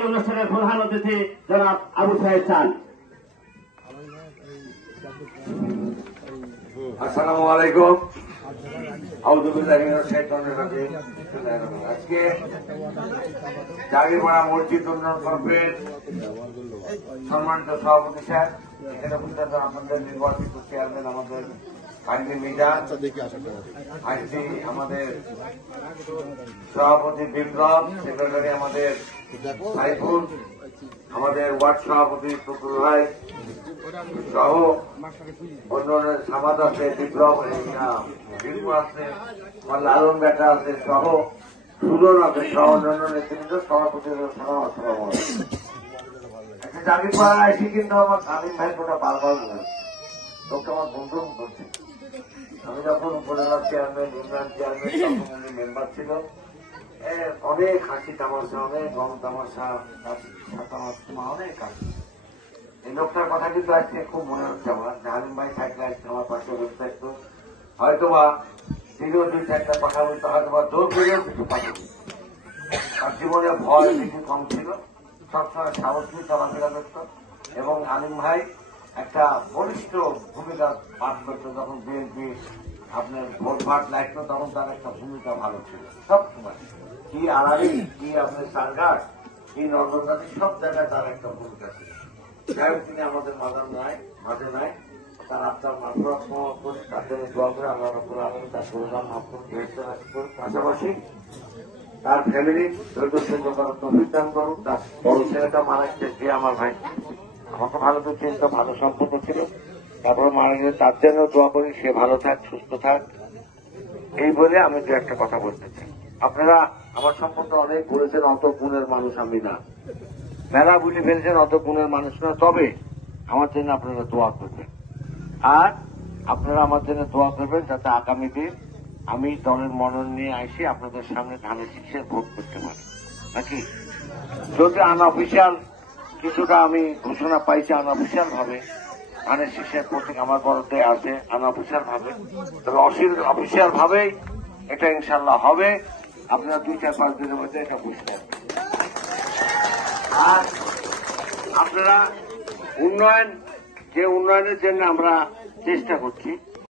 এই অনুষ্ঠানের প্রধান অতিথি জনাব আবু সাহেব চান। আসসালামু আলাইকুম। আজকে জাগিরপাড়া মসজিদ উন্নয়ন কর্পোরেট সম্মানিত সভাপতি সাহেব, এখানে আপনাদের নির্বাচিত চেয়ারম্যান আমাদের আইনি মিজান, আমাদের সভাপতি বিপ্লব, সেক্রেটারি আমাদের সাইফুল, আমাদের ওয়ার্ড সভাপতি টুকুল ভাই সহ অন্যান্য সামাদ আছে, বিপ্লব আছে, আমার লালন বেটা আছে সহ সুজন আছে সহ অন্যান্য নেতৃত্ব সভাপতি জাগিরপাড়া আইসি কিন্তু আমার আলিম ভাই কোটা বারবার বলে তোকে আমার বন্ধু বলছে। আমি যখন উপজেলার চেয়ারম্যান, ইউনিয়ন চেয়ারম্যান, তখন উনি মেম্বার ছিল, অনেক হাসি তামাশা, অনেক গম তামাশা, অনেক হাসি। এই লোকটার কথা কিন্তু আজকে খুব মনে হচ্ছে আমার, আলিম ভাই থাকলে আজকে আমার পাশে বসে থাকতো, হয়তোবা তিনিও দুই চারটা কথা বলতে, হয়তোবা জোর করেও কিছু কথা বলতো। তার জীবনে ভয় বেশি কম ছিল, সবসময় সাহস নিয়ে চলাফেরা করত এবং আলিম ভাই একটা বলিষ্ঠ ভূমিকা পাঠ করতো। যখন বিএনপি আপনার ভোট ভাট লাগতো তখন তার একটা ভূমিকা ভালো ছিল সবসময়। কি আড়াই, কি আপনার সারঘাট, কি নর্মদাতি, সব জায়গায় তার একটা ভূমিকা ছিল। যাই হোক, তিনি আমাদের মাঝে নাই, তার আপনার মাফরত করি, তার জন্য দোয়া করে আল্লাহ রাব্বুল আলামিন তার প্রোগ্রাম পাশাপাশি তার ফ্যামিলি ধৈর্য সহ্য করার তৌফিক দান করুন। তার বড় ছেলেটা মারা গেছে, সে আমার ভাই, আমাকে ভালো তো চিন্তা, ভালো সম্পর্ক ছিল, তারপরে মারা গেছে, তার জন্য দোয়া করি সে ভালো থাক, সুস্থ থাক। এই বলে আমি দু একটা কথা বলতে চাই। আপনারা আমার সম্পর্কে অনেক বলেছেন, অত গুণের মানুষ আমি না, মেলা বুঝে ফেলছেন, অত গুণের মানুষ না, তবে আমার জন্য আপনারা দোয়া করবেন। আর আপনারা আমার জন্য দোয়া করবেন যাতে আগামীতে আমি দলের মনোনয়ন নিয়ে আসি আপনাদের সামনে ধানের শীষের ভোট করতে পারি নাকি। যদি আনঅফিসিয়াল কিছুটা আমি ঘোষণা পাইছি, আনঅফিসিয়াল ভাবে ধানের শীষের প্রতীক আমার বরাদ্দে আছে, আনঅফিসিয়াল ভাবে, তবে অফিসিয়াল ভাবেই এটা ইনশাল্লাহ হবে। আপনারা 2-4-5 দিনের মধ্যে এটা বুঝতে পারবেন। আর আপনারা যে উন্নয়নের জন্য আমরা চেষ্টা করছি,